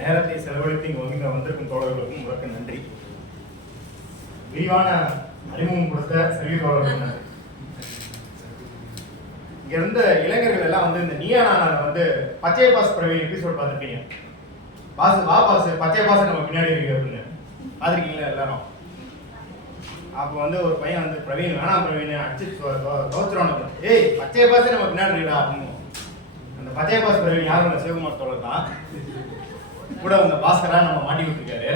நேரத்தை செலவழித்து இங்கே வந்து வந்திருக்கும் தோழர்களுக்கும் உங்களுக்கு நன்றி. விரிவான அறிமுகம் கொடுத்த செல்வி தோழர்கள் நன்றி. இங்க இருந்த இளைஞர்கள் எல்லாம் வந்து இந்த நீயா வந்து பச்சை பாஸ் பிரவீன் எபிசோட் பார்த்துருப்பீங்க. பாஸ் வா பாஸ் பச்சை பாஸ் நம்ம பின்னாடி இருக்கு அப்படின்னு. பார்த்துருக்கீங்களா எல்லாரும்? அப்போ வந்து ஒரு பையன் வந்து பிரவீன் வேணாம் பிரவீன் அடிச்சு தோத்துறோம் ஏய் பச்சை பாஸ் நம்ம பின்னாடி இருக்கா அப்படின்னு. அந்த பச்சை பாஸ் பிரவீன் யாரும் சிவகுமார் தோழர் தான். கூட அந்த பாஸ்கரா நம்ம மாட்டி விட்டுருக்காரு.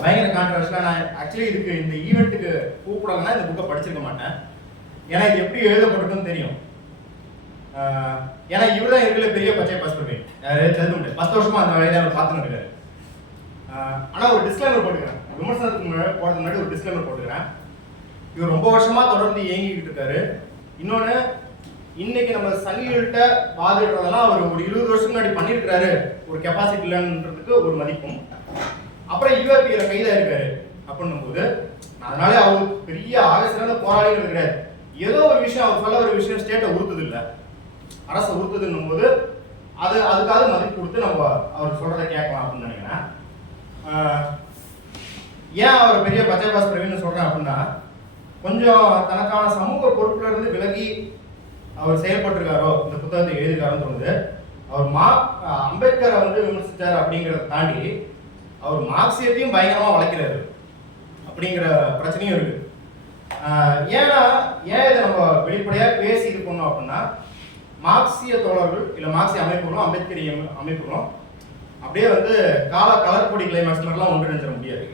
பயங்கர கான்ட்ரவர்ஷனாக நான் ஆக்சுவலி இதுக்கு இந்த ஈவெண்ட்டுக்கு கூப்பிடாங்கன்னா இந்த புக்கை படிச்சிருக்க மாட்டேன். ஏன்னா இது எப்படி எழுதப்பட்டிருக்குன்னு தெரியும். ஏன்னா இவர் தான் இருக்கிற பெரிய பச்சை பாஸ் பிரவீன் யாரு? செல்லுண்டு பத்து வருஷமா அந்த வேலையை அவர் பார்த்துன்னு இருக்காரு. ஆனால் ஒரு டிஸ்க்ளைமர் போட்டுக்கிறேன். விமர்சனத்துக்கு முன்னாடி முன்னாடி ஒரு டிஸ்க்ளைமர் போட்டுக்கிறேன். இவர் ரொம்ப வருஷமா தொடர்ந்து இயங்கிக்கிட்டு இருக்காரு. இன்னொன்று இன்னைக்கு நம்ம சங்கிகள்கிட்ட வாதிடுறதெல்லாம் அவர் ஒரு இருபது வருஷம் முன்னாடி பண்ணியிருக்கிறாரு. ஒரு கெப்பாசிட்டி இல்லைன்றதுக்கு ஒரு மதிப்பும். அப்புறம் யூஏபியில் கைதாக இருக்காரு. அப்படின்னும் போது அதனால அவர் பெரிய ஆக சிறந்த போராளிகள் கிடையாது ஏதோ ஒரு விஷயம் அவர் சொல்ல ஒரு விஷயம் ஸ்டேட்டை உறுத்துது இல்லை அரசு உறுத்துதுன்னும் போது அது அதுக்காக மதிப்பு கொடுத்து நம்ம அவர் சொல்றதை கேட்கலாம் அப்படின்னு நினைக்கிறேன். ஏன் அவர் பெரிய பச்சை பாஸ் பிரவீன் சொல்றேன் அப்படின்னா கொஞ்சம் தனக்கான சமூக பொறுப்புல இருந்து விலகி அவர் செயல்பட்டிருக்காரோ இந்த புத்தகத்தை எழுதிருக்காருன்னு தோணுது. அவர் மா அம்பேத்கரை வந்து விமர்சித்தார் அப்படிங்கிறத தாண்டி அவர் மார்க்சியத்தையும் பயங்கரமாக வளைக்கிறாரு அப்படிங்கிற பிரச்சனையும் இருக்கு. ஏன்னா ஏன் இதை நம்ம வெளிப்படையாக பேசி போனோம் அப்படின்னா மார்க்சிய தோழர்கள் இல்லை மார்க்சிய அமைப்புகளும் அம்பேத்கரிய அமைப்புகளும் அப்படியே வந்து கால கலர்பொடி கிளைமேக்ஸ் மாதிரிலாம் ஒன்றிணைஞ்சிட முடியாது.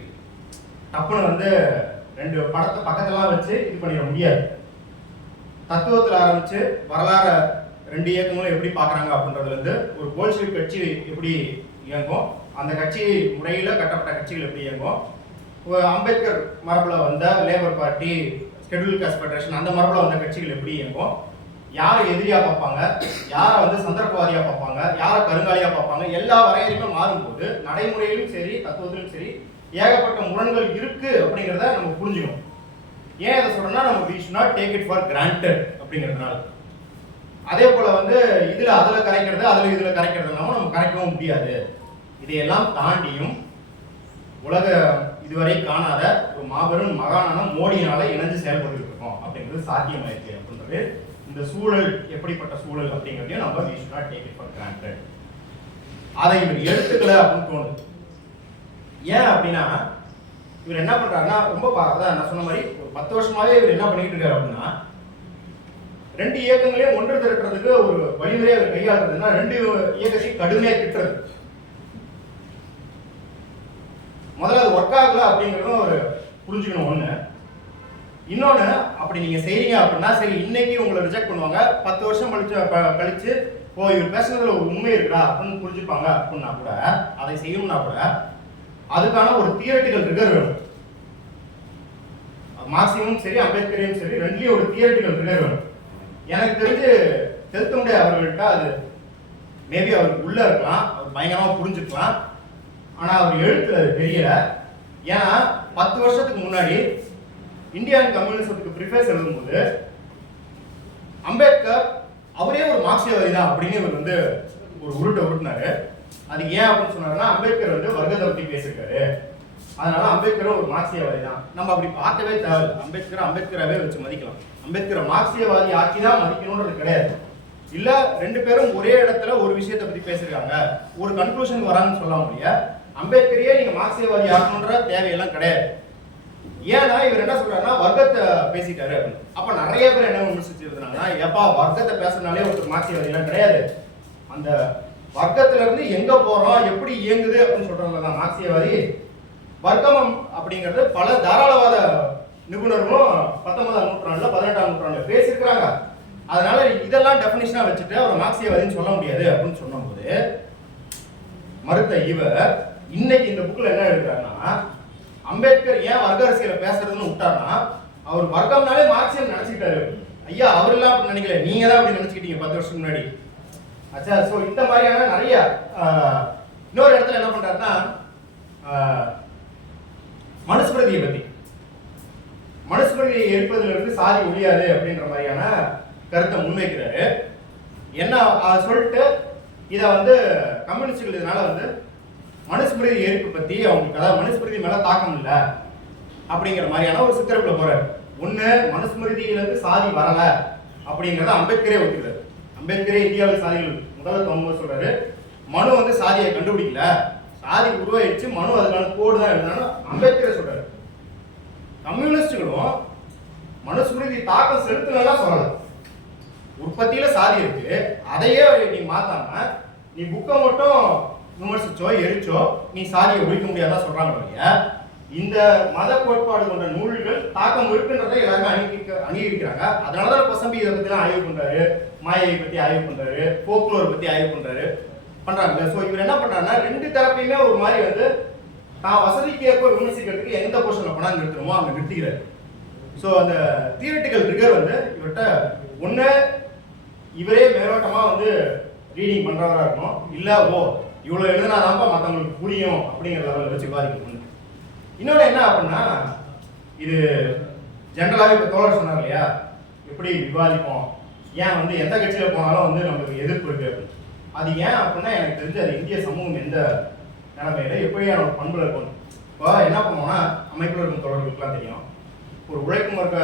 டப்புன்னு வந்து ரெண்டு படத்தை பக்கத்தெல்லாம் வச்சு இது பண்ணிட முடியாது. தத்துவத்தில் ஆரம்பித்து வரலாறு ரெண்டு இயக்கங்களும் எப்படி பார்க்குறாங்க அப்படின்றதுலேருந்து ஒரு போல்ஷிவிக் கட்சி எப்படி இயங்கும் அந்த கட்சி முறையில் கட்டப்பட்ட கட்சிகள் எப்படி இயங்கும் அம்பேத்கர் மரபில் வந்த labour party scheduled caste federation அந்த மரபில் வந்த கட்சிகள் எப்படி இயங்கும் யாரை எதிரியாக பார்ப்பாங்க யாரை வந்து சந்தர்ப்பவாதியாக பார்ப்பாங்க யாரை கருங்காலியாக பார்ப்பாங்க எல்லா வரையறையுமே மாறும்போது நடைமுறையிலும் சரி தத்துவத்திலும் சரி ஏகப்பட்ட முரண்கள் இருக்குது அப்படிங்கிறத நம்ம புரிஞ்சுக்கணும். ஏன் இதை சொல்றேன்னா நம்ம we should not take it for granted அப்படிங்கிறதுனால. அதே போல வந்து இதுல அதுல கரைக்கிறது அதுல இதுல கரைக்கிறது நம்ம கரைக்கவும் முடியாது. இதையெல்லாம் தாண்டியும் உலக இதுவரை காணாத ஒரு மாபெரும் மகானான மோடியினால இணைஞ்சு செயல்பட்டு இருக்கோம் அப்படிங்கிறது சாத்தியமாயிருக்கு அப்படின்றது இந்த சூழல் எப்படிப்பட்ட சூழல் அப்படிங்கிறதையும் நம்ம we should not take it for granted அதை இவர் எடுத்துக்கல அப்படின்னு தோணுது. ஏன் அப்படின்னா இவர் என்ன பண்றாருன்னா ரொம்ப அதான் நான் சொன்ன மாதிரி ஒரு பத்து வருஷமாவே இவர் என்ன பண்ணிட்டு இருக்காரு அப்படின்னா ரெண்டு இயக்கங்களையும் ஒன்று திரட்டுறதுக்கு ஒரு வழிமுறையை அவர் கையாளுறதுன்னா ரெண்டு இயக்கத்தையும் கடுமையா திட்டுறது. முதல்ல அது ஒர்க் ஆகல அப்படிங்கிறதும் ஒரு புரிஞ்சுக்கணும் ஒண்ணு. இன்னொன்னு அப்படி நீங்க செய்றீங்க அப்படின்னா சரி இன்னைக்கு உங்களை ரிஜெக்ட் பண்ணுவாங்க பத்து வருஷம் கழிச்சு கழிச்சு ஓ இவர் பேசுனதுல ஒரு உண்மை இருக்கா அப்படின்னு புரிஞ்சுப்பாங்க அப்படின்னா கூட அதை செய்யணும்னா கூட அதுக்கான ஒரு தியரட்டிக்கல் ரிகர் வேணும். மார்க்சியமும் சரி அம்பேத்கரையும் சரி ரெண்டுலேயும் ஒரு தியரட்டிக்கல் ரிகர் வேணும். எனக்கு தெரிஞ்சு செலுத்தமுடைய அவர்கள்ட்ட அது மேபி அவருக்கு உள்ள இருக்கலாம் அவர் பயங்கரமாக புரிஞ்சுக்கலாம். ஆனால் அவர் எழுத்துல அது தெரியல. ஏன்னா பத்து வருஷத்துக்கு முன்னாடி இந்தியன் கம்யூனிசத்துக்கு ப்ரிஃபேஸ் எழுதும்போது அம்பேத்கர் அவரே ஒரு மார்க்சியவாதி தான் அப்படின்னு இவர் வந்து ஒரு உருட்டை உருட்டினாரு. அது ஏன் அப்படின்னு சொன்னாருன்னா அம்பேத்கர் வந்து வர்க்கத்தை பத்தி பேசியிருக்காரு. அதனால அம்பேத்கரும் ஒரு மார்க்சியவாதி தான் நம்ம அப்படி பார்க்கவே தேவையில்லை. அம்பேத்கர் அம்பேத்கராகவே வச்சு மதிக்கலாம். அம்பேத்கரை மார்க்சியவாதி ஆக்கி தான் மதிக்கணும்ன்றது கிடையாது. இல்ல ரெண்டு பேரும் ஒரே இடத்துல ஒரு விஷயத்தை பத்தி பேசிருக்காங்க ஒரு கன்க்ளூஷன் வராங்கன்னு சொல்ல முடியாது அம்பேத்கரையே நீங்க மார்க்சியவாதி ஆக்கணுன்ற தேவையெல்லாம் கிடையாது. ஏன்னா இவர் என்ன சொல்றாருன்னா வர்க்கத்தை பேசிட்டாரு அப்படின்னு. அப்ப நிறைய பேர் என்ன விமர்சிச்சு இருந்தாங்கன்னா எப்பா வர்க்கத்தை பேசுறதுனாலே ஒருத்தர் மார்க்சியவாதி எல்லாம் கிடையாது. அந்த வர்க்கத்துல இருந்து எங்க போறோம் எப்படி இயங்குது அப்படின்னு சொல்றாங்க தான் மார்க்சியவாதி. வர்க்கமம் அப்படிங்கிறது பல தாராளவாத நிபுணர்களும் பத்தொன்பதாம் நூற்றாண்டுல பதினெட்டாம் நூற்றாண்டுல பேசியிருக்கிறாங்க. அதனால இதெல்லாம் டெபினிஷனா வச்சுட்டு அவர் மார்க்சியவாதின்னு சொல்ல முடியாது அப்படின்னு சொன்னபோது மறுத்த இவர் இன்னைக்கு இந்த புக்கில் என்ன எழுதுறாருன்னா அம்பேத்கர் ஏன் வர்க்க அரசியலை பேசுறதுன்னு விட்டாருன்னா அவர் வர்க்கம்னாலே மார்க்சியம் நினைச்சுக்கிட்டாரு. ஐயா அவர் எல்லாம் அப்படி நினைக்கல. நீங்க தான் அப்படி நினைச்சுக்கிட்டீங்க பத்து வருஷம் முன்னாடி. அச்சா ஸோ இந்த மாதிரியான நிறைய இன்னொரு இடத்துல என்ன பண்றாருன்னா மனுஸ்மிருதியை பத்தி. மனுஸ்மிருதியை ஏற்பதிலிருந்து சாதி ஒழியாது அப்படின்ற மாதிரியான கருத்தை முன்வைக்கிறாரு. என்ன சொல்லிட்டு இதை வந்து கம்யூனிஸ்டுகள் இதனால வந்து மனுஸ்மிருதி எரிப்பு பத்தி அவங்களுக்கு அதாவது மனுஸ்மிருதி மேல தாக்கம் இல்லை அப்படிங்கிற மாதிரியான ஒரு சித்திரப்பில் போறாரு. ஒன்று மனுஸ்மிருதியிலிருந்து சாதி வரல அப்படிங்கிறத அம்பேத்கரே ஒத்துக்கிறார். அம்பேத்கரே இந்தியாவில் சாதிகள் முதல்ல தோணும்போது சொல்றாரு. மனு வந்து சாதியை கண்டுபிடிக்கல. சாதி உருவாயிடுச்சு. மனு அதுக்கான கோடு தான் எழுதுனான்னு அம்பேத்கரே சொல்றாரு. கம்யூனிஸ்டுகளும் மனுஸ்மிருதி தாக்கம் செலுத்தலாம் சொல்லல. உற்பத்தியில சாதி இருக்கு. அதையே நீ மாத்தாம நீ புக்கை மட்டும் விமர்சிச்சோ எரிச்சோ நீ சாதியை ஒழிக்க முடியாதான் சொல்றாங்க இல்லையா இந்த மத கோட்பாடு கொண்ட நூல்கள் தாக்கம் இருக்குன்றதை எல்லாருமே அங்கீக அங்கீகரிக்கிறாங்க அதனாலதான் பசம்பி இதை பத்தி ஆய்வு பண்றாரு. மாயை பத்தி ஆய்வு பண்றாரு. போக்லோர் பத்தி ஆய்வு பண்றாரு. பண்றாங்க. ஸோ இவர் என்ன பண்றாருன்னா ரெண்டு தரப்பையுமே ஒரு மாதிரி வந்து தான் வசதிக்கு ஏற்ப விமர்சிக்கிறதுக்கு எந்த பொசிஷன்ல பணம் நிறுத்தணுமோ அங்க நிறுத்திக்கிறாரு. ஸோ அந்த தியரட்டிக்கல் ட்ரிகர் வந்து இவர்கிட்ட ஒன்று இவரே மேலோட்டமா வந்து ரீடிங் பண்றவரா இருக்கணும். இல்ல ஓ இவ்வளவு எழுதினாதான்ப்பா மற்றவங்களுக்கு புரியும் அப்படிங்கிற லெவலில் வச்சு பாதிக்கணும் இன்னொன்று என்ன அப்படின்னா இது ஜென்ரலாகவே இப்போ தோழர் சொன்னார் இல்லையா? எப்படி விவாதிப்போம்? ஏன் வந்து எந்த கட்சியில் போனாலும் வந்து நம்மளுக்கு எதிர்ப்பு இருக்கு. அப்படின்னு. அது ஏன் அப்படின்னா எனக்கு தெரிஞ்சு அது இந்திய சமூகம் எந்த நிலைமையில எப்படியான ஒரு பண்புல இருக்கும் இப்போ என்ன பண்ணுவோம்னா அமைப்பில் இருக்கும் தோழர்களுக்குலாம் தெரியும். ஒரு உழைக்கும் இருக்க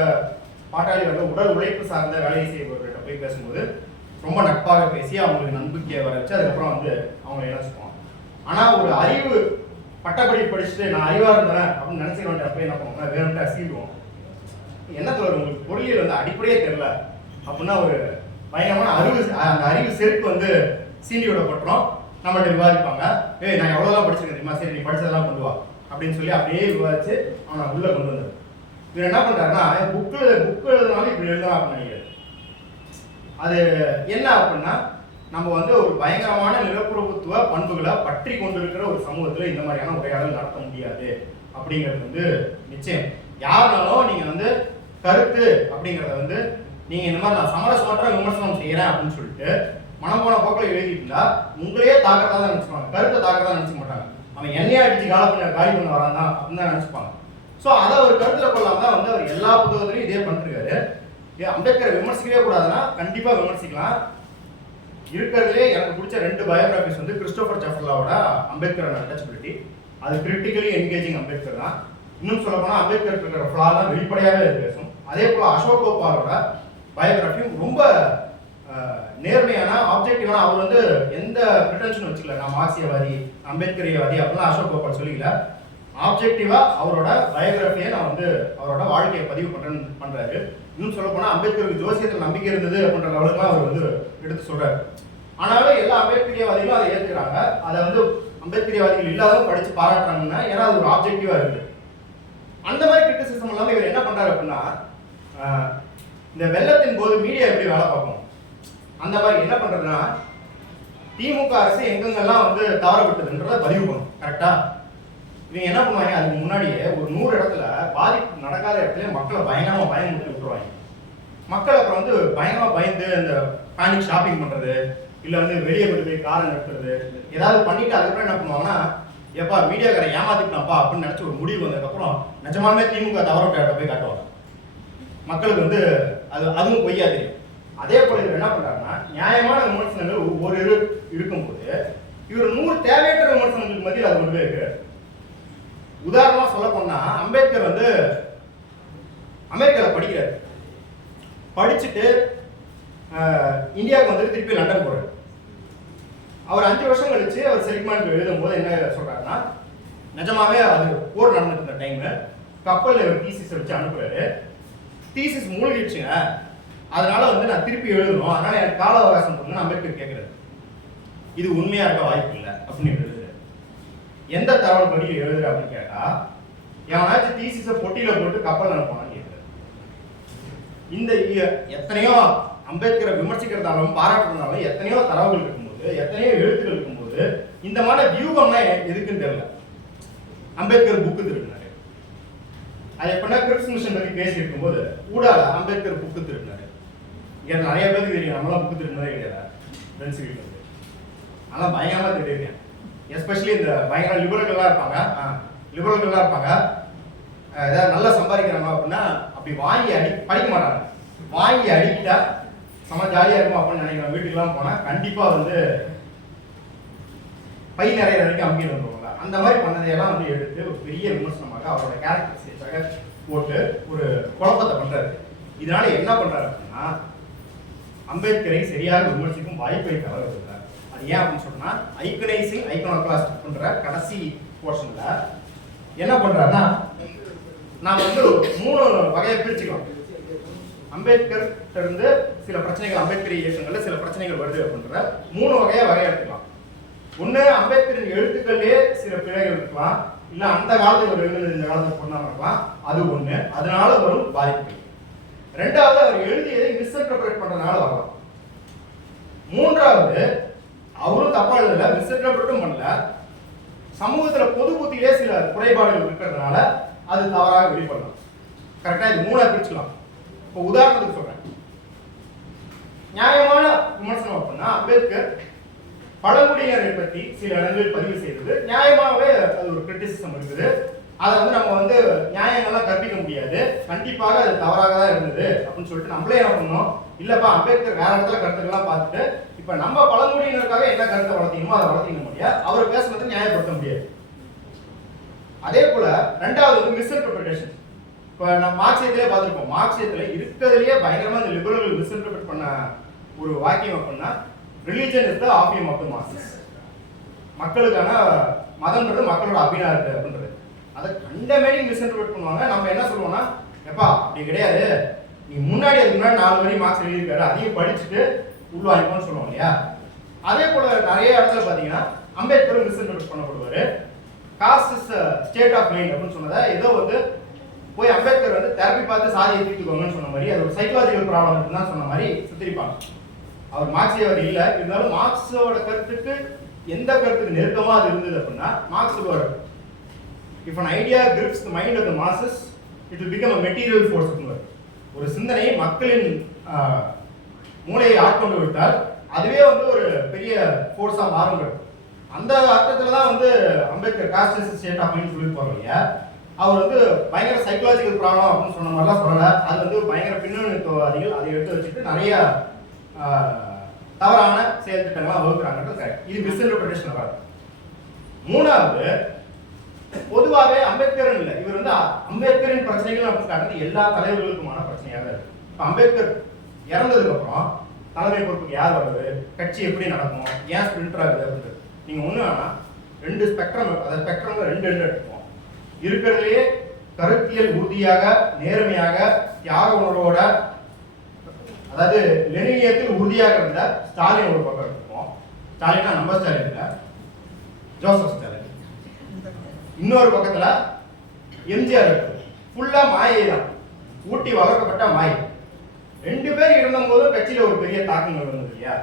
பாட்டாளிகளோட உடல் உழைப்பு சார்ந்த வேலையை செய்பவர்கிட்ட போய் பேசும்போது ரொம்ப நட்பாக பேசி அவங்களுக்கு நம்பிக்கையை வர வச்சு அதுக்கப்புறம் வந்து அவங்க இணைச்சுக்குவாங்க. ஆனால் ஒரு அறிவு பட்டப்படி படிச்சுட்டு நான் அறிவா இருந்தேன் அப்படின்னு நினைச்சுக்கிறவன் போய் என்ன வேற வேணும்ட்டு அசிடுவோம் என்ன தோழர் உங்களுக்கு பொருளியல் வந்து அடிப்படையே தெரியல அப்படின்னா ஒரு பயங்கரமான அறிவு அந்த அறிவு செருப்பு வந்து சீண்டி விடப்பட்டுரும். நம்மள்ட்ட விவாதிப்பாங்க. ஏய் நான் எவ்வளோதான் படிச்சிருக்கேன் தெரியுமா? சரி நீ படிச்சதெல்லாம் கொண்டு வா. அப்படின்னு சொல்லி அப்படியே விவாதிச்சு அவனை உள்ள கொண்டு வந்தது. இவர் என்ன பண்றாருன்னா புக்கு புக் எழுதுனாலும் இப்படி எழுதலாம் அப்படின்னு நினைக்கிறாரு. அது என்ன அப்படின்னா நம்ம வந்து ஒரு பயங்கரமான நிலப்பிரபுத்துவ பண்புகளை பற்றி கொண்டிருக்கிற ஒரு சமூகத்துல இந்த மாதிரியான உரையாடல் நடத்த முடியாது. அப்படிங்கிறது வந்து நிச்சயம். யாருனாலும் நீங்க வந்து கருத்து அப்படிங்கிறத வந்து நீங்க இந்த மாதிரி நான் சமரசமற்ற விமர்சனம் செய்யறேன் அப்படின்னு சொல்லிட்டு மனம் போன போக்கில் எழுதிட்டு உங்களையே தாக்கறதா தான் நினைச்சுப்பாங்க. கருத்தை தாக்கத்தை தான் நினச்சிக்க மாட்டாங்க. அவன் எண்ணெய் அடிச்சு கால பண்ண காலி பண்ண வரான் தான் அப்படின்னு தான் நினைச்சுப்பாங்க. ஸோ அதை ஒரு கருத்துல கொள்ளாம தான் வந்து அவர் எல்லா புத்தகத்திலையும் இதே பண்ணிருக்காரு. அம்பேத்கரை விமர்சிக்கவே கூடாதுன்னா கண்டிப்பா விமர்சிக்கலாம். இருக்கிறதுலே எனக்கு பிடிச்ச ரெண்டு பயோகிராஃபிஸ் வந்து கிறிஸ்டோபர் சஃப்லாவோட அம்பேத்கர் அட்டாச்சபிலிட்டி அது கிரிட்டிக்கலி என்கேஜிங் அம்பேத்கர் தான். இன்னும் சொல்ல போனால் அம்பேத்கர் இருக்கிற ஃபிளாலாம் தான் வெளிப்படையாகவே பேசும். அதே போல் அசோக் கோபாலோட பயோகிராஃபியும் ரொம்ப நேர்மையான ஆப்ஜெக்டிவான அவர் வந்து எந்த ப்ரிட்டன்ஷன் வச்சுக்கல. நான் மார்க்சியவாதி அம்பேத்கரியவாதி அப்படிலாம் அசோக் கோபால் சொல்லிக்கல ஆப்ஜெக்டிவாக அவரோட பயோகிராஃபியை நான் வந்து அவரோட வாழ்க்கையை பதிவு பண்றேன்னு பண்ணுறாரு இன்னும் சொல்ல போனால் அம்பேத்கருக்கு ஜோசியத்தில் நம்பிக்கை இருந்தது அப்படின்ற லெவலுக்குலாம் அவர் வந்து எடுத்து சொல்றாரு. ஆனாலும் எல்லா அம்பேத்கரியவாதிகளும் அதை ஏற்கிறாங்க அதை வந்து அம்பேத்கரியவாதிகள் இல்லாதவங்க படிச்சு பாராட்டுறாங்கன்னா ஏன்னா அது ஒரு ஆப்ஜெக்டிவா இருக்கு. அந்த மாதிரி கிரிட்டிசிசம் இல்லாமல் இவர் என்ன பண்றாரு அப்படின்னா இந்த வெள்ளத்தின் போது மீடியா எப்படி வேலை பார்க்கணும் அந்த மாதிரி என்ன பண்றதுன்னா திமுக அரசு எங்கெங்கெல்லாம் வந்து தவற விட்டதுன்றத பதிவு பண்ணும். கரெக்டா இவங்க என்ன பண்ணுவாங்க? அதுக்கு முன்னாடியே ஒரு நூறு இடத்துல பாதிப்பு நடக்காத இடத்துல மக்களை பயங்கரமா பயம் விட்டுருவாங்க. மக்கள் அப்புறம் வந்து பயங்கரமா பயந்து இந்த பேனிக் ஷாப்பிங் பண்றது இல்ல வந்து வெளியே கொண்டு போய் காரை நிறுத்துறது ஏதாவது பண்ணிட்டு அதுக்கப்புறம் என்ன பண்ணுவாங்கன்னா எப்பா மீடியாக்காரை ஏமாத்திட்டான்ப்பா அப்படின்னு நினைச்சு ஒரு முடிவு வந்ததுக்கப்புறம் நிஜமானமே திமுக தவற போய் காட்டுவாங்க. மக்களுக்கு வந்து அது அதுவும் பொய்யா தெரியும். அதே போல இவர் என்ன பண்றாருன்னா நியாயமான விமர்சனங்கள் ஒவ்வொரு ஒரு இரு இருக்கும்போது இவர் நூறு தேவையற்ற விமர்சனங்களுக்கு மத்தியில் அது கொண்டு போய் இருக்கிறார் உதாரணமா சொல்ல போனா அம்பேத்கர் வந்து அமெரிக்காவில் படிக்கிறார். படிச்சுட்டு இந்தியாவுக்கு வந்துட்டு திருப்பி லண்டன் போறாரு. அவர் அஞ்சு வருஷம் கழிச்சு அவர் செரிக்மானுக்கு எழுதும் போது என்ன சொல்றாருன்னா நிஜமாவே அது போர் நடந்துட்டு இருந்த டைம்ல கப்பலில் ஒரு தீசிஸ் வச்சு அனுப்புறாரு. தீசிஸ் மூழ்கிடுச்சுங்க. அதனால வந்து நான் திருப்பி எழுதணும். அதனால எனக்கு கால அவகாசம் கொடுங்க அம்பேத்கர் கேட்கிறாரு இது உண்மையா இருக்க வாய்ப்பு இல்லை. அப்படின்னு எழுதுறாரு. எந்த தகவல் படி எழுதுற அப்படின்னு கேட்டா எவனாச்சும் தீசிஸை பொட்டியில போட்டு கப்பல் அனுப்புவான்னு இந்த எத்தனையோ அம்பேத்கரை விமர்சிக்கிறதாலும் பாராட்டுறதாலும் எத்தனையோ தரவுகள் இருக்கும்போது எத்தனையோ எழுத்துக்கள் இருக்கும்போது இந்த மாதிரி வியூகம்னா எதுக்குன்னு தெரியல. அம்பேத்கர் புக்கு திருடினாரு அது எப்படின்னா கிறிஸ் மிஷன் பத்தி பேசி இருக்கும்போது ஊடால அம்பேத்கர் புக்கு திருடினாரு இங்க நிறைய பேருக்கு தெரியும் நம்மளாம் புக்கு திருடினதே கிடையாது. ஃப்ரெண்ட்ஸ் வீட்டில் ஆனால் பயங்கரமாக திருடிருக்கேன் எஸ்பெஷலி இந்த பயங்கர லிபரல்கள்லாம் இருப்பாங்க. லிபரல்களாக இருப்பாங்க. ஏதாவது நல்லா சம்பாதிக்கிறாங்க அப்படின்னா அப்படி வாங்கி அடி படிக்க மாட்டாங்க. வாங்கி அடிக்கிட்டா செம்ம ஜாலியாக இருக்கும் அப்படின்னு நினைக்கிறோம் வீட்டுக்கெல்லாம் போனால் கண்டிப்பாக வந்து பை நிறைய வரைக்கும் அமுக்கி வந்துருவாங்க அந்த மாதிரி பண்ணதையெல்லாம் வந்து எடுத்து ஒரு பெரிய விமர்சனமாக அவரோட கேரக்டர் கேரக்டர்ஸாக போட்டு ஒரு குழப்பத்தை பண்ணுறாரு இதனால என்ன பண்ணுறாரு அப்படின்னா அம்பேத்கரை சரியாக விமர்சிக்கும் வாய்ப்பை தவறுகிறார் அது ஏன் அப்படின்னு சொன்னால் ஐக்கனைசிங் ஐக்கனோகிளாஸ்ட் பண்ணுற கடைசி போர்ஷனில் என்ன பண்றாருன்னா நாம வந்து மூணு வகையை பிரிச்சுக்கலாம். அம்பேத்கர் இருந்து சில பிரச்சனைகள் அம்பேத்கர் இயக்கங்கள்ல சில பிரச்சனைகள் வருது அப்படின்ற மூணு வகையா வரையறுக்கலாம் ஒண்ணு அம்பேத்கரின் எழுத்துக்கள்லயே சில பிழைகள் இருக்கலாம். இல்ல அந்த காலத்துல ஒரு எழுதுனது இந்த காலத்துல பொண்ணாம இருக்கலாம். அது ஒண்ணு. அதனால வரும் பாதிப்பு. ரெண்டாவது அவர் எழுதியதை மிஸ்இன்டர்பிரேட் பண்றதுனால வரலாம். மூன்றாவது அவரும் தப்பா எழுதல மிஸ்இன்டர்பிரேட்டும் பண்ணல. சமூகத்துல பொது புத்தியிலே சில குறைபாடுகள் இருக்கிறதுனால அது தவறாக வெளிப்படலாம். கரெக்டா இது மூணா பிரிச்சுக்கலாம். இப்போ உதாரணத்துக்கு சொல்றேன். நியாயமான விமர்சனம் அப்படின்னா அம்பேத்கர் பழங்குடியினரை பற்றி சில இடங்களில் பதிவு செய்தது. நியாயமாகவே அது ஒரு கிரிட்டிசிசம் இருக்குது. அதை வந்து நம்ம வந்து நியாயங்கள்லாம் கற்பிக்க முடியாது. கண்டிப்பாக அது தவறாக தான் இருந்தது அப்படின்னு சொல்லிட்டு நம்மளே என்ன பண்ணோம் இல்லப்பா அம்பேத்கர் வேற இடத்துல கருத்துக்கெல்லாம் பார்த்துட்டு இப்ப நம்ம பழங்குடியினருக்காக என்ன கருத்தை வளர்த்தீங்களோ அதை வளர்த்திக்க முடியாது அவர் பேசுனதை நியாயப்படுத்த முடியாது. அதே போல ரெண்டாவது வந்து மிஸ்இன்டர்பிரேஷன் இப்போ நம்ம மார்க்சியத்திலே பார்த்துருப்போம். மார்க்சியத்தில் இருக்கிறதுலேயே பயங்கரமா இந்த லிபரல்கள் மிஸ்இன்டர்பிரட் பண்ண ஒரு வாக்கியம் அப்படின்னா religion is the opium of the masses மக்களுக்கான மதம்ன்றது மக்களோட அபிநாயத்து அப்படின்றது. அதை கண்டமேடி மிஸ்இன்டர்பிரட் பண்ணுவாங்க. நம்ம என்ன சொல்லுவோம்னா எப்பா அப்படி கிடையாது. நீ முன்னாடி அதுக்கு முன்னாடி நாலு வரி மார்க்ஸ் எழுதியிருக்காரு அதையும் படிச்சுட்டு உள்வாங்கிக்கோன்னு சொல்லுவோம் இல்லையா? அதே போல நிறைய இடத்துல பார்த்தீங்கன்னா அம்பேத்கரும் misinterpret பண்ணப்படுவார். Caste is state of mind அப்படின்னு சொன்னதை ஏதோ வந்து போய் அம்பேத்கர் வந்து தெரப்பி பார்த்து சாதியை தீர்த்துக்கோங்கன்னு சொன்ன மாதிரி அது ஒரு சைக்காலஜிக்கல் ப்ராப்ளம் தான் சொன்ன மாதிரி சுத்திரிப்பாங்க. அவர் மார்க்சியவர் இல்லை. இருந்தாலும் மார்க்ஸோட கருத்துக்கு எந்த கருத்துக்கு நெருக்கமாக அது இருந்தது அப்படின்னா மார்க்ஸ் சொல்லுவார் if an idea grips the mind of the masses it will become a material force ஒரு சிந்தனை மக்களின் மூளையை ஆட்கொண்டு விட்டால் அதுவே வந்து ஒரு பெரிய ஃபோர்ஸாக மாறுங்கள் அந்த அர்த்தத்தில் தான் வந்து அம்பேத்கர் காஸ்ட் ஸ்டேட் அப்படின்னு சொல்லி இல்லையா? அவர் வந்து பயங்கர சைக்கலாஜிக்கல் ப்ராப்ளம் அப்படின்னு சொன்ன மாதிரிலாம் சொல்லலை. அது வந்து பயங்கர பின்னணித்துவவாதிகள் அதை எடுத்து வச்சுட்டு நிறைய தவறான செயல் திட்டங்கள்லாம் வகுக்கிறாங்கன்றது கரெக்ட் இது மிஸ்இன்டர்பிரேஷன் வராது மூணாவது பொதுவாகவே அம்பேத்கர் இல்லை. இவர் வந்து அம்பேத்கரின் பிரச்சனைகள் அப்படின்னு காட்டுறது எல்லா தலைவர்களுக்குமான பிரச்சனையாக அம்பேத்கர் இறந்ததுக்கு அப்புறம் தலைமை பொறுப்புக்கு யார் வர்றது? கட்சி எப்படி நடக்கும்? ஏன் ஸ்பிரிண்டர் ஆகுது அப்படின்றது நீங்கள் ஒன்று வேணா ரெண்டு ஸ்பெக்ட்ரம் அதாவது ஸ்பெக்ட்ரம்ல ரெண்டு ரெண்டு எடுத்துப்போம். இருக்கிறதுலையே கருத்தியல் உறுதியாக நேர்மையாக தியாக உணர்வோட அதாவது லெனினியத்தில் உறுதியாக இருந்த ஸ்டாலின் ஒரு பக்கம் எடுத்துப்போம். ஸ்டாலினா நம்ம ஸ்டாலின் இல்லை ஜோசப் ஸ்டாலின். இன்னொரு பக்கத்தில் எம்ஜிஆர் இருக்கு. ஃபுல்லாக மாயை தான். ஊட்டி வளர்க்கப்பட்ட மாயை. ரெண்டு பேர் இருந்தபோதும் கட்சியில ஒரு பெரிய தாக்கங்கள் வந்தது இல்லையா?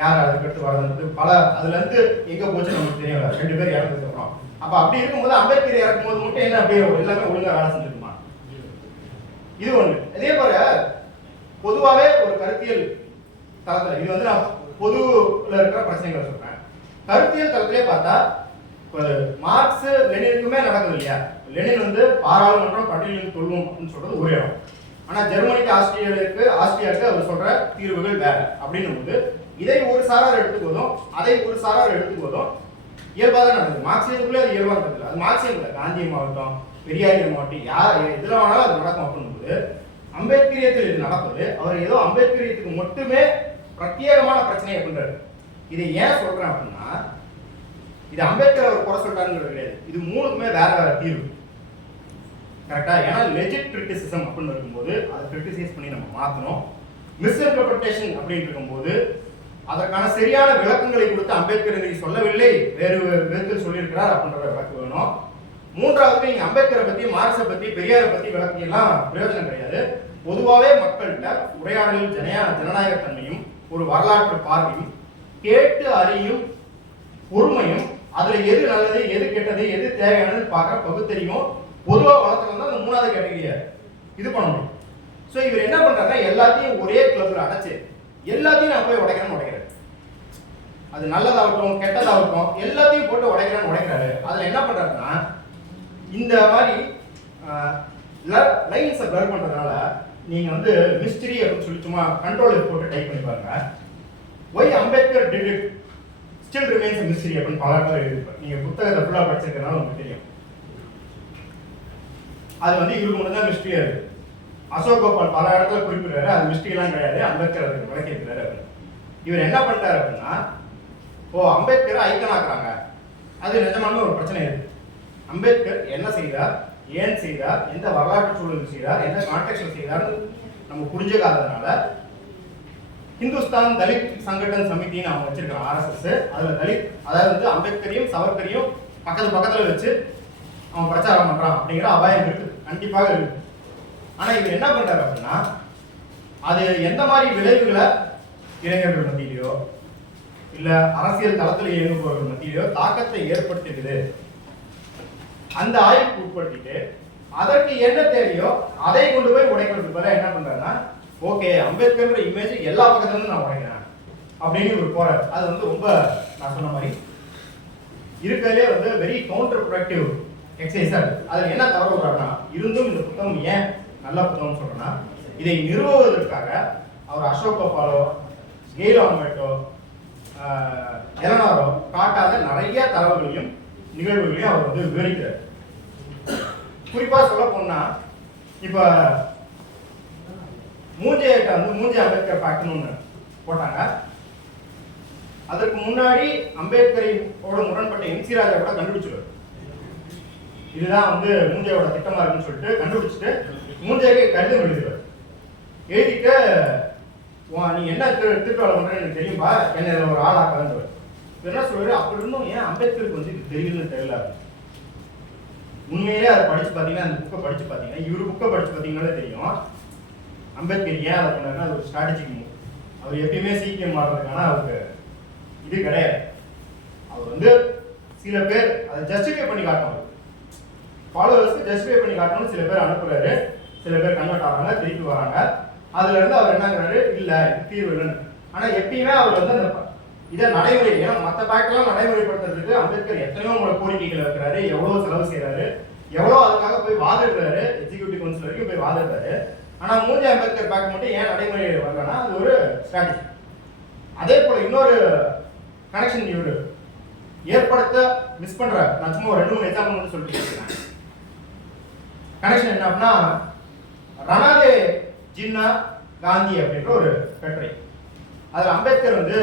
யார் அதுக்கடுத்து வளர்ந்தது பல அதுல இருந்து எங்க போச்சு நமக்கு தெரியல ரெண்டு பேர் இறந்ததுக்கு அப்புறம். அப்ப அப்படி இருக்கும்போது அம்பேத்கர் இறக்கும் போது மட்டும் என்ன அப்படியே எல்லாமே ஒழுங்கா வேலை செஞ்சிருக்குமா? இது ஒண்ணு. அதே போல பொதுவாவே ஒரு கருத்தியல் தளத்துல இது வந்து நான் பொதுல இருக்கிற பிரச்சனைகளை சொல்றேன். கருத்தியல் தளத்திலே பார்த்தா மார்க்ஸ் லெனினுக்குமே நடக்குது இல்லையா? லெனின் வந்து பாராளுமன்றம் பட்டியலின் கொள்வோம் அப்படின்னு சொல்றது ஒரே இடம். ஆனால் ஜெர்மனிக்கு ஆஸ்திரேலியாவுக்கு ஆஸ்திரியாவுக்கு அவர் சொல்ற தீர்வுகள் வேற அப்படின்னும் போது இதை ஒரு சாரார் எடுத்துக்கோதும் அதை ஒரு சாரார் எடுத்துக்கோதும் இயல்பாக தான் நடக்குது. மார்க்சியத்துக்குள்ளே அது இயல்பாக நடக்குது. அது மார்க்சியம் இல்லை. காந்தியம் ஆகட்டும் பெரியாரியம் ஆகட்டும் யார் எதில் வேணாலும் அது நடக்கும் அப்படின்னும்போது அம்பேத்கரியத்தில் இது நடப்பது அவர் ஏதோ அம்பேத்கரியத்துக்கு மட்டுமே பிரத்யேகமான பிரச்சனை அப்படின்றாரு இதை ஏன் சொல்றேன் அப்படின்னா இது அம்பேத்கர் அவர் குறை சொல்றாருங்கிறது கிடையாது. இது மூணுக்குமே வேற வேற தீர்வு. கரெக்டாக ஏன்னா லெஜிட் கிரிட்டிசிசம் அப்படின்னு இருக்கும்போது அதை கிரிட்டிசைஸ் பண்ணி நம்ம மாற்றணும் மிஸ்இன்டர்பிரேஷன் அப்படின்னு இருக்கும்போது அதற்கான சரியான விளக்கங்களை கொடுத்து அம்பேத்கர் இதை சொல்லவில்லை. வேறு விதத்தில் சொல்லியிருக்கிறார் அப்படின்றத விளக்கு வேணும். மூன்றாவது நீங்க அம்பேத்கரை பத்தி மார்க்ஸை பத்தி பெரியாரை பத்தி விளக்கியெல்லாம் பிரயோஜனம் கிடையாது. பொதுவாகவே மக்கள்கிட்ட உரையாடலில் ஜனயா ஜனநாயக தன்மையும் ஒரு வரலாற்று பார்வையும் கேட்டு அறியும் பொறுமையும் அதுல எது நல்லது எது கெட்டது எது தேவையானது பார்க்க பகுத்தறிவும் பொதுவாக வளர்த்துறது அந்த மூணாவது கேட்டகரியா இது பண்ண முடியும். ஸோ இவர் என்ன பண்றாருன்னா எல்லாத்தையும் ஒரே கிளப்ல அடைச்சு எல்லாத்தையும் நான் போய் உடைக்கிறேன்னு உடைக்கிறேன் அது நல்லதாகட்டும் கெட்டதாகட்டும் எல்லாத்தையும் போட்டு உடைக்கிறேன்னு உடைக்கிறாரு. அதில் என்ன பண்றாருன்னா இந்த மாதிரி லைன்ஸை பிளர் பண்ணுறதுனால நீங்கள் வந்து மிஸ்டரி அப்படின்னு சொல்லி சும்மா கண்ட்ரோல் போட்டு டைப் பண்ணி பாருங்க. Why Ambedkar did still remains mystery அப்படின்னு பல இடத்துல எழுதியிருப்பார். நீங்கள் புத்தகத்தை ஃபுல்லாக படிச்சிருக்கனால உங்களுக்கு தெரியும். அது வந்து இவருக்கு மட்டும் தான் மிஸ்ட்ரியா இருக்கு. அசோக் கோபால் பல இடத்துல குறிப்பிடுறாரு அது மிஸ்ட்ரி எல்லாம் கிடையாது. அம்பேத்கர் அதுக்கு விளக்கியிருக்கிறாரு அவர் இவர் என்ன பண்ணிட்டாரு அப்படின்னா ஓ அம்பேத்கரை ஐக்கனாக்குறாங்க அது நிஜமான ஒரு பிரச்சனை இருக்கு அம்பேத்கர் என்ன செய்தார்? ஏன் செய்தார்? எந்த வரலாற்று சூழலில் செய்தார்? எந்த கான்டெக்ட்ல செய்தார்னு நம்ம புரிஞ்சுக்காததுனால ஹிந்துஸ்தான் தலித் சங்கடன் சமிதின்னு அவங்க வச்சிருக்காங்க ஆர்எஸ்எஸ் அதுல தலித் அதாவது வந்து அம்பேத்கரையும் சவர்கரையும் பக்கத்து பக்கத்துல வச்சு அவன் பிரச்சாரம் பண்றான் அப்படிங்கிற அபாயம் இருக்கு கண்டிப்பாக இருக்கு ஆனா இவர் என்ன பண்றாரு அப்படின்னா அது எந்த மாதிரி விளைவுகளை இளைஞர்கள் மத்தியிலையோ இல்ல அரசியல் தளத்தில் இயங்குபவர்கள் மத்தியிலையோ தாக்கத்தை ஏற்படுத்துகிறது. அந்த ஆய்வுக்கு உட்படுத்திட்டு அதற்கு என்ன தேவையோ அதை கொண்டு போய் உடைக்கிறதுக்கு பதிலாக என்ன பண்றாருன்னா ஓகே அம்பேத்கர்ன்ற இமேஜ் எல்லா பக்கத்துல நான் உடைக்கிறேன் அப்படின்னு இவர் போறாரு. அது வந்து ரொம்ப நான் சொன்ன மாதிரி இருக்கிறதுலே வந்து வெரி கவுண்டர் ப்ரொடக்டிவ் எக்ஸசைஸா இருக்கு. அதுல என்ன தவறு விடுறாருன்னா இருந்தும் இந்த புத்தகம் ஏன் நல்ல புத்தகம்னு சொல்றேன்னா இதை நிறுவுவதற்காக அவர் அசோக் கோபாலோ கெய்லோ அம்பேட்டோ எலனாரோ காட்டாத நிறைய தரவுகளையும் நிகழ்வுகளையும் அவர் வந்து விவரிக்கிறார். குறிப்பாக சொல்ல போனா இப்போ மூஞ்சையிட்ட வந்து மூஞ்சி அம்பேத்கர் பார்க்கணும்னு போட்டாங்க. அதற்கு முன்னாடி அம்பேத்கரை முரண்பட்ட எம்சி ராஜா கூட கண்டுபிடிச்சிருவார். இதுதான் வந்து மூஞ்சையோட திட்டமா இருக்குன்னு சொல்லிட்டு கண்டுபிடிச்சிட்டு மூஞ்சைக்கு கடிதம் எழுதுவார் எழுதிட்டு நீ என்ன திரு திருட்டு வேலை எனக்கு தெரியும்பா. என்ன ஒரு ஆளா கலந்துவர் என்ன சொல்றாரு அப்படி இருந்தும் ஏன் அம்பேத்கருக்கு வந்து இது தெரியுதுன்னு தெரியல. உண்மையிலே அதை படிச்சு பார்த்தீங்கன்னா அந்த புக்கை படிச்சு பார்த்தீங்கன்னா இவர் புக்கை படிச்சு பார்த்தீங்கன்னாலே தெரியும். அம்பேத்கர் ஏன் அதை பண்ணாருன்னா அது ஒரு ஸ்ட்ராட்டஜிக் மூவ் அவர் எப்பயுமே சீக்கியம் மாறுறதுக்கான அவருக்கு இது கிடையாது. அவர் வந்து சில பேர் அதை ஜஸ்டிஃபை பண்ணி காட்டணும் ஃபாலோவர்ஸ்க்கு ஜஸ்டிஃபை பண்ணி காட்டணும்னு சில பேர் அனுப்புறாரு. சில பேர் கன்வெர்ட் ஆகிறாங்க திருப்பி வராங்க. அதுல இருந்து அவர் என்னங்கிறாரு இல்ல தீர்வு இல்லைன்னு. ஆனா எப்பயுமே அவர் வந்து அந்த இதை நடைமுறை ஏன்னா மற்ற பேக்கெல்லாம் நடைமுறைப்படுத்துறதுக்கு அம்பேத்கர் எத்தனையோ உங்களை கோரிக்கைகள் வைக்கிறாரு எவ்வளவு செலவு செய்யறாரு எவ்வளவு அதுக்காக போய் வாதிடுறாரு எக்ஸிகியூட்டிவ் கவுன்சில் வரைக்கும் போய் வாதிடுறாரு. ஆனா மூஞ்சி அம்பேத்கர் பேக் மட்டும் ஏன் நடைமுறை வரலன்னா அது ஒரு ஸ்ட்ராட்டஜி அதே போல இன்னொரு கனெக்ஷன் இவரு. ஏற்படுத்த மிஸ் பண்றாரு. நான் சும்மா ஒரு ரெண்டு மூணு எக்ஸாம்பிள் மட்டும் சொல்லிட்டு கனெக்ஷன் என்ன அப்படின்னா ரணாலே ஜின்னா காந்தி அப்படின்ற ஒரு கட்டுரை. அதில் அம்பேத்கர் வந்து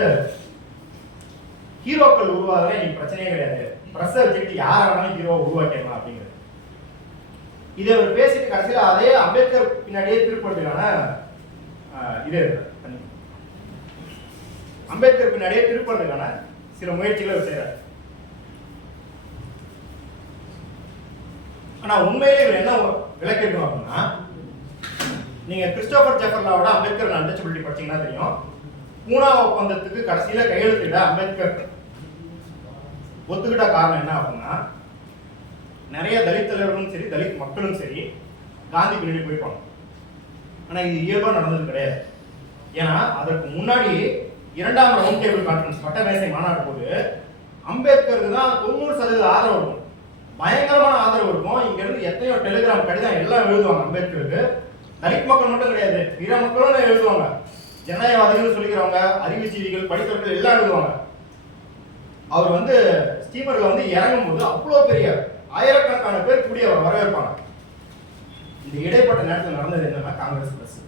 ஹீரோக்கள் உருவாக இன்னைக்கு பிரச்சனையே கிடையாது. பிரஸ்ஸை வச்சுக்கிட்டு யார் வேணாலும் ஹீரோவை உருவாக்கிடலாம் அப்படிங்கிறது. இதை அவர் பேசிட்டு கடைசியில் அதே அம்பேத்கர் பின்னாடியே திருப்பதிக்கான இது பண்ணி அம்பேத்கர் பின்னாடியே திருப்பதிக்கான சில முயற்சிகளை செய்கிறார் செய்றார் ஆனா உண்மையிலே இவர் என்ன விளக்கிடணும் அப்படின்னா நீங்க கிறிஸ்டோபர் ஜெஃபர்லாவோட அம்பேத்கர் அன்டச்சபிலிட்டி படிச்சீங்கன்னா தெரியும். பூனா ஒப்பந்தத்துக்கு கடைசியில கையெழுத்திட அம்பேத்கர் ஒத்துக்கிட்ட காரணம் என்ன அப்படின்னா நிறைய தலித் தலைவர்களும் சரி தலித் மக்களும் சரி காந்தி பின்னாடி போயிருப்பாங்க. ஆனா இது இயல்பா நடந்தது கிடையாது. ஏன்னா அதற்கு முன்னாடி இரண்டாம் ரவுண்ட் டேபிள் கான்ஃபரன்ஸ் பட்டமேசை மாநாடு போது அம்பேத்கருக்கு தான் தொண்ணூறு சதவீத ஆதரவு பயங்கரமான ஆதரவு இருக்கும். இங்க இருந்து எத்தனையோ டெலிகிராம் கடிதம் எல்லாம் எழுதுவாங்க அம்பேத்கருக்கு. தலித் மக்கள் மட்டும் கிடையாது பிற மக்களும் எழுதுவாங்க. ஜனநாயகவாதிகள் சொல்லிக்கிறவங்க அறிவுஜீவிகள் படித்தவர்கள் எல்லாம் எழுதுவாங்க. அவர் வந்து ஸ்டீமர்ல வந்து இறங்கும் போது அவ்வளோ பெரிய ஆயிரக்கணக்கான பேர் கூடி அவர் வரவேற்பாங்க. இந்த இடைப்பட்ட நேரத்தில் நடந்தது என்னன்னா காங்கிரஸ் பிரஸ்.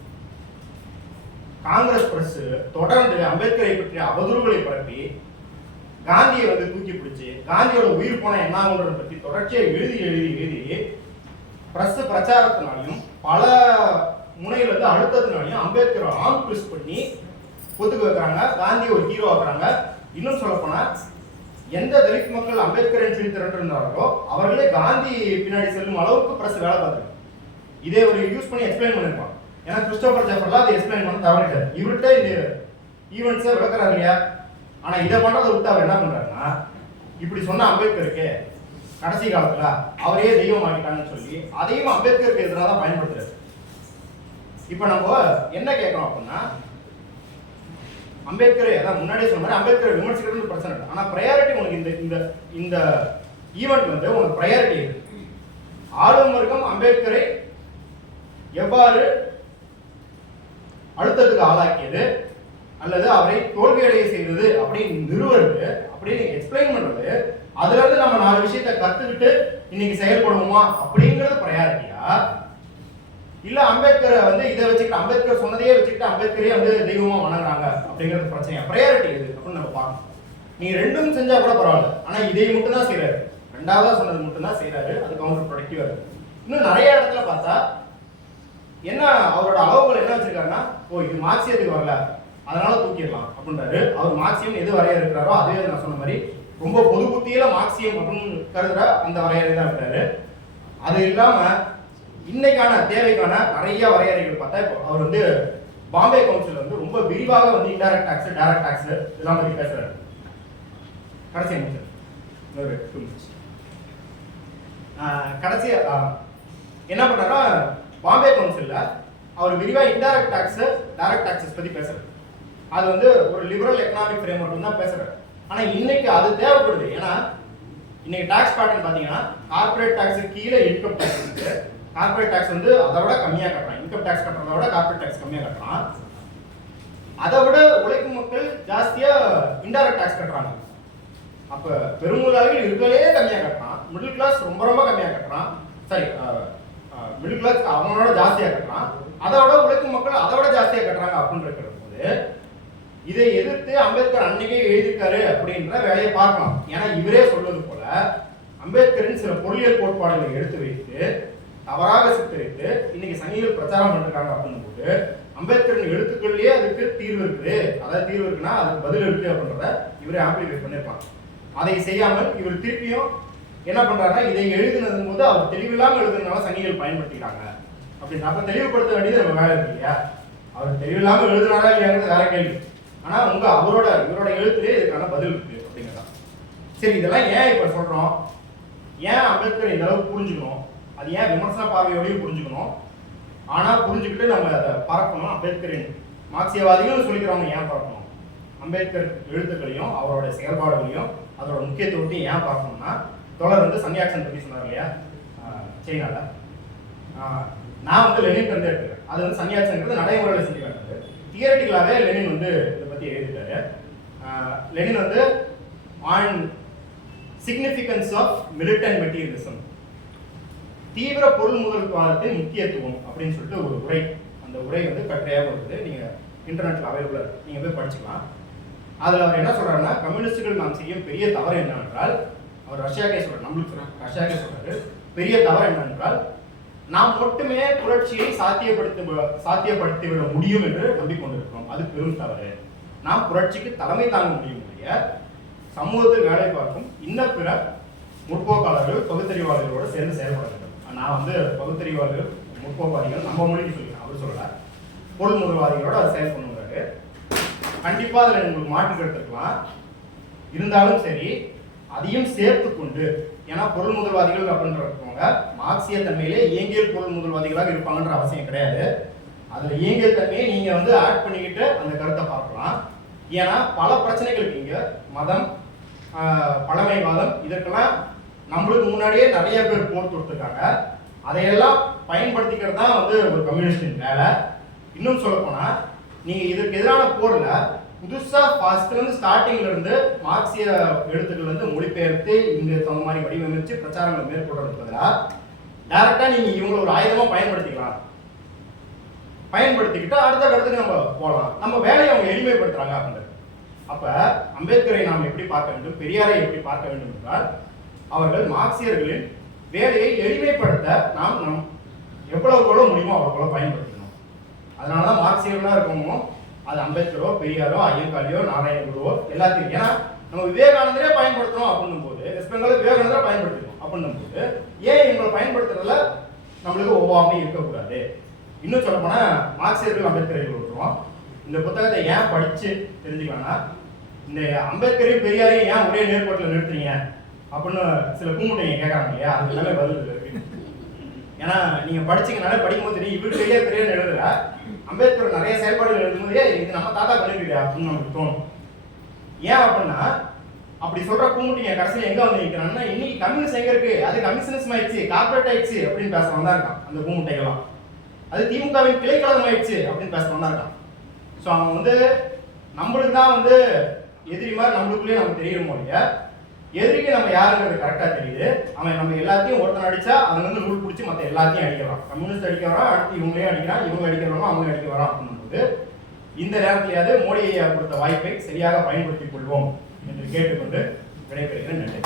காங்கிரஸ் பிரஸ் தொடர்ந்து அம்பேத்கரை பற்றிய அவதூறுகளை பரப்பி காந்தியை வந்து தூக்கி பிடிச்சி காந்தியோட உயிர் போன என்னாகுன்றதை பற்றி தொடர்ச்சியை எழுதி எழுதி எழுதி பிரஸ் பிரச்சாரத்தினாலையும் பல முனையில இருந்து அழுத்தத்தினாலையும் அம்பேத்கரை ஆன் ட்விஸ்ட் பண்ணி ஒத்துக்க வைக்கிறாங்க. காந்தியை ஒரு ஹீரோ ஆகுறாங்க. இன்னும் சொல்ல போனா எந்த தலித் மக்கள் அம்பேத்கரின் சொல்லி திரண்டிருந்தார்களோ அவர்களே காந்தி பின்னாடி செல்லும் அளவுக்கு பிரஸ் வேலை பார்த்து இதே ஒரு யூஸ் பண்ணி எக்ஸ்பிளைன் பண்ணிருப்பான் ஏன்னா கிறிஸ்டோபர் ஜெஃபர்லாம் அதை எக்ஸ்பிளைன் பண்ண தவறிட்டார். இவர்கிட்ட இந்த ஈவெண்ட்ஸை விளக்குறாரு இல்லையா? ஆனா இதை பண்றதை விட்டு அவர் என்ன பண்றாருன்னா இப்படி சொன்ன அம்பேத்கருக்கு கடைசி காலத்துல அவரே தெய்வம் ஆகிட்டாங்கன்னு சொல்லி அதையும் அம்பேத்கருக்கு எதிராக தான் பயன்படுத்துறாரு. இப்ப நம்ம என்ன கேட்கணும் அப்படின்னா அம்பேத்கர் அதான் முன்னாடியே சொன்ன மாதிரி அம்பேத்கர் விமர்சிக்கிறது பிரச்சனை இல்லை ஆனா ப்ரையாரிட்டி உனக்கு இந்த இந்த இந்த ஈவெண்ட் வந்து உனக்கு ப்ரையாரிட்டி இருக்கு. ஆளும் வர்க்கம் அம்பேத்கரை எவ்வாறு அழுத்தத்துக்கு ஆளாக்கியது? அல்லது அவரை தோல்வியடைய செய்தது அப்படின்னு நிறுவறது அப்படின்னு எக்ஸ்பிளைன் பண்றது அதுல இருந்து நம்ம நாலு விஷயத்தை கத்துக்கிட்டு இன்னைக்கு செயல்படுவோமா அப்படிங்கறது ப்ரையாரிட்டியா இல்ல அம்பேத்கரை வந்து இதை வச்சுக்கிட்டு அம்பேத்கர் சொன்னதையே வச்சுக்கிட்டு அம்பேத்கரே வந்து தெய்வமா வணங்குறாங்க அப்படிங்கிறது பிரச்சனையா ப்ரையாரிட்டி எது அப்படின்னு நம்ம பார்க்கணும். நீ ரெண்டும் செஞ்சா கூட பரவாயில்ல. ஆனா இதை மட்டும் தான் செய்யறாரு ரெண்டாவதா சொன்னது மட்டும் தான் செய்யறாரு அது கவுண்டர் ப்ரொடக்டிவா இருக்கு. இன்னும் நிறைய இடத்துல பார்த்தா என்ன அவரோட அளவுகள் என்ன வச்சிருக்காருன்னா ஓ இது மார்க்சியத்துக்கு வரல. அதனால தூக்கிடலாம் அப்படின்றாரு. அவர் மார்க்சியம் எது வரையறுக்கிறாரோ அதே நான் சொன்ன மாதிரி ரொம்ப பொது புத்தியில மார்க்சியம் அப்படின்னு கருதுற அந்த வரையறை தான் இருக்கிறாரு அது இல்லாம இன்னைக்கான தேவைக்கான நிறைய வரையறைகள் பார்த்தா இப்போ அவர் வந்து பாம்பே கவுன்சில் வந்து ரொம்ப விரிவாக வந்து இன்டைரக்ட் டாக்ஸ் டைரக்ட் டாக்ஸ் இதெல்லாம் பற்றி பேசுறாரு. கடைசி அமைச்சர் கடைசி என்ன பண்ணாரா பாம்பே கவுன்சில்ல அவர் விரிவாக இன்டைரக்ட் டாக்ஸ் டைரக்ட் டாக்ஸஸ் பத்தி பேசுறாரு. அது வந்து ஒரு லிபரல் எக்கனாமிக் ஃப்ரேம் ஒர்க் தான் பேசுறாரு. ஆனா இன்னைக்கு அது தேவைப்படுது. ஏன்னா இன்னைக்கு டாக்ஸ் பேட்டர்ன் பாத்தீங்கன்னா கார்ப்பரேட் டாக்ஸ் கீழே இன்கம் டாக்ஸ் இருக்கு. கார்ப்பரேட் டாக்ஸ் வந்து அதை விட கம்மியா கட்டுறான். இன்கம் டாக்ஸ் கட்டுறத விட கார்ப்பரேட் டாக்ஸ் கம்மியா கட்டுறான். அதை விட உழைக்கும் மக்கள் ஜாஸ்தியா இன்டைரக்ட் டாக்ஸ் கட்டுறாங்க. அப்ப பெருமுதலாளிகள் இருக்கலே கம்மியா கட்டுறான். மிடில் கிளாஸ் ரொம்ப ரொம்ப கம்மியா கட்டுறான். சாரி மிடில் கிளாஸ் அவனோட ஜாஸ்தியா கட்டுறான். அதை விட உழைக்கும் மக்கள் அதை விட ஜாஸ்தியா கட்டுறாங்க அப்படின்னு இருக்கிற போது இதை எதிர்த்து அம்பேத்கர் அன்னைக்கே எழுதியிருக்காரு அப்படின்ற வேலையை பார்க்கலாம். ஏன்னா இவரே சொல்வது போல அம்பேத்கரின் சில பொருளியல் கோட்பாடுகளை எடுத்து வைத்து தவறாக சித்தரித்து இன்னைக்கு சங்கிகள் பிரச்சாரம் பண்ணிருக்காங்க அப்படின்னும் போது அம்பேத்கரின் எழுத்துக்கள்லயே அதுக்கு தீர்வு இருக்குது. அதாவது தீர்வு இருக்குன்னா அதுக்கு பதில் இருக்கு அப்படின்றத இவரே ஆம்பிளிஃபை பண்ணிருப்பாங்க அதை செய்யாமல் இவர் திருப்பியும் என்ன பண்றாருன்னா இதை எழுதினது போது அவர் தெளிவில்லாம எழுதுறதுனால சங்கிகள் பயன்படுத்திக்கிறாங்க. அப்படின்னு. அப்ப தெளிவுபடுத்த வேண்டியது நம்ம வேலை இருக்கு இல்லையா? அவர் தெளிவில்லாம எழுதுனாரா இல்லையாங்கிறது வேற கேள்வி. ஆனா உங்க அவரோட இவரோட எழுத்துலயே இதுக்கான பதில் இருக்கு அப்படிங்கிறதா. சரி இதெல்லாம் ஏன் இப்ப சொல்றோம்? ஏன் அம்பேத்கர் இந்த அளவுக்கு புரிஞ்சுக்கணும்? அது ஏன் விமர்சன பார்வையோடையும் புரிஞ்சுக்கணும்? ஆனா புரிஞ்சுக்கிட்டு நம்ம அதை பறக்கணும் அம்பேத்கரின் மார்க்சியவாதிகள் சொல்லிக்கிறவங்க ஏன் பார்க்கணும் அம்பேத்கர் எழுத்துக்களையும் அவரோட செயல்பாடுகளையும் அதோட முக்கியத்துவத்தையும் ஏன் பார்க்கணும்னா தொடர் வந்து சன்னியாசன் பற்றி சொன்னார் இல்லையா? ஆஹ் சைனால. நான் வந்து லெனின் வந்து எடுத்துக்கிறேன். அது வந்து சன்னியாசன்ங்கிறது நடைமுறையில் செஞ்சு வேண்டது தியரட்டிக்கலாகவே லெனின் வந்து பற்றி எழுதிட்டாரு. ஆஹ் லெனின் வந்து on significance of militant materialism தீவிர பொருள் முதல்வாதத்தின் முக்கியத்துவம் அப்படின்னு சொல்லிட்டு ஒரு உரை. அந்த உரை வந்து கட்டுரையாக இருக்குது நீங்க இன்டர்நெட்ல அவைலபிளா இருக்கு. நீங்க போய் படிச்சுக்கலாம். அதுல அவர் என்ன சொல்றாருன்னா கம்யூனிஸ்டுகள் நாம் செய்யும் பெரிய தவறு என்னவென்றால் அவர் ரஷ்யாக்கே சொல்ற நம்மளுக்கு ரஷ்யாக்கே சொல்றாரு பெரிய தவறு என்னவென்றால் நாம் மட்டுமே புரட்சியை சாத்தியப்படுத்த சாத்தியப்படுத்திவிட முடியும் என்று நம்பிக்கொண்டிருக்கிறோம். அது பெரும் தவறு. நாம் புரட்சிக்கு தலைமை தாங்க முடியும் சமூகத்தில் வேலை பார்க்கும் இன்ன பிற முற்போக்காளர்கள் பகுத்தறிவாளர்களோடு சேர்ந்து செயல்பட வேண்டும். நான் வந்து பகுத்தறிவாளர்கள் முற்போக்காளிகள் நம்ம மொழிக்கு சொல்லிக்கிறேன் அவர் சொல்கிறார் பொருள் முதல்வாதிகளோடு அதை செயல் பண்ணுறாரு கண்டிப்பாக அதில் உங்களுக்கு மாற்று கருத்து இருந்தாலும் சரி அதையும் சேர்த்து கொண்டு ஏன்னா பொருள் முதல்வாதிகள் அப்படின்றவங்க மார்க்சிய தன்மையிலே இயங்கியல் பொருள் முதல்வாதிகளாக இருப்பாங்கன்ற அவசியம் கிடையாது. அதில் இயங்கியல் தன்மையை நீங்கள் வந்து ஆட் பண்ணிக்கிட்டு அந்த கருத்தை பார்க்கலாம். ஏன்னா பல பிரச்சனைகளுக்கு இங்க. மதம் பழமைவாதம் இதற்கெல்லாம் நம்மளுக்கு முன்னாடியே நிறைய பேர் போர் தொடுத்துருக்காங்க. அதையெல்லாம் பயன்படுத்திக்கிறது தான் வந்து ஒரு கம்யூனிஸ்டின் வேலை. இன்னும் சொல்லப்போனால் நீங்கள் இதற்கு எதிரான போரில் புதுசாக ஃபர்ஸ்ட்ல ஸ்டார்டிங்லேருந்து மார்க்சிய எழுத்துக்கள் வந்து மொழிபெயர்த்து இங்கே தகுந்த மாதிரி வடிவமைச்சு பிரச்சாரங்களை மேற்கொள்றதுக்கு பதிலாக டேரெக்டாக நீங்கள் இவங்களை ஒரு ஆயுதமாக பயன்படுத்திக்கலாம். பயன்படுத்திக்கிட்டு அடுத்த கட்டத்துக்கு நம்ம போகலாம் நம்ம வேலையை அவங்க எளிமைப்படுத்துறாங்க அப்படின்றது அப்ப அம்பேத்கரை நாம் எப்படி பார்க்க வேண்டும்? பெரியாரை எப்படி பார்க்க வேண்டும் என்றால் அவர்கள் மார்க்சியர்களின் வேலையை எளிமைப்படுத்த நாம் நம் எவ்வளவு கூட முடியுமோ அவ்வளோ பயன்படுத்தணும் அதனால தான் மார்க்சியர்களாக இருக்கவங்க அது அம்பேத்கரோ பெரியாரோ ஐயங்காளியோ நாராயண குருவோ எல்லாத்தையும் ஏன்னா நம்ம விவேகானந்தரே பயன்படுத்துறோம் அப்படின்னும் போது வெஸ்ட் பெங்கால் விவேகானந்தரை பயன்படுத்தணும் அப்படின்னும் போது ஏன் இவங்களை பயன்படுத்துறதுல நம்மளுக்கு ஒவ்வாமை இருக்கக்கூடாது? இன்னும் சொல்ல போனா மார்க்சியர்கள் அம்பேத்கரை விட்டுருவோம் இந்த புத்தகத்தை ஏன் படிச்சு தெரிஞ்சுக்கலாம்னா இந்த அம்பேத்கரையும் பெரியாரையும் ஏன் ஒரே நேர்கோட்டில் நிறுத்துறீங்க? அப்படின்னு சில கூமுட்டைங்க கேட்கறாங்க இல்லையா? அது எல்லாமே பதில் ஏன்னா நீங்க படிச்சீங்கனாலே படிக்கும்போது தெரியும். இவரு பெரிய பெரிய எழுதுற அம்பேத்கர் நிறைய செயல்பாடுகள் எழுதும்போது இது நம்ம தாத்தா பண்ணிருக்கா அப்படின்னு நமக்கு தோணும். ஏன் அப்படின்னா அப்படி சொல்ற கூமுட்டிங்க கடைசியில் எங்க வந்து நிற்கிறாங்கன்னா இன்னைக்கு கம்யூனிஸ்ட் எங்க இருக்கு? அது கம்யூனிஸ்ட் ஆயிடுச்சு கார்பரேட் ஆயிடுச்சு அப்படின்னு பேசுறவங்க தான் இருக்கான் அந்த கூமுட்டைகள்லாம் அது திமுகவின் கிளைக்கழகம் ஆயிடுச்சு அப்படின்னு பேச தான் இருக்கான் ஸோ அவன் வந்து நம்மளுக்கு தான் வந்து எதிரி மாதிரி நம்மளுக்குள்ளேயே நமக்கு தெரியுமோ இல்லையா? எதிரிக்கு நம்ம யாருங்கிறது கரெக்டாக தெரியுது. அவன் நம்ம எல்லாத்தையும் ஒருத்தன் அடிச்சா அவன் வந்து ரூல் பிடிச்சி மற்ற எல்லாத்தையும் அடிக்கிறான். கம்யூனிஸ்ட் அடிக்க வரான் அடுத்து இவங்களையும் அடிக்கிறான் இவங்க அடிக்கிறவங்க அவங்க அடிக்க வரான் அப்படின்னும்போது இந்த நேரத்திலேயாவது மோடி ஐயா கொடுத்த வாய்ப்பை சரியாக பயன்படுத்திக் கொள்வோம் என்று கேட்டுக்கொண்டு விடைபெறுகிறேன். நன்றி.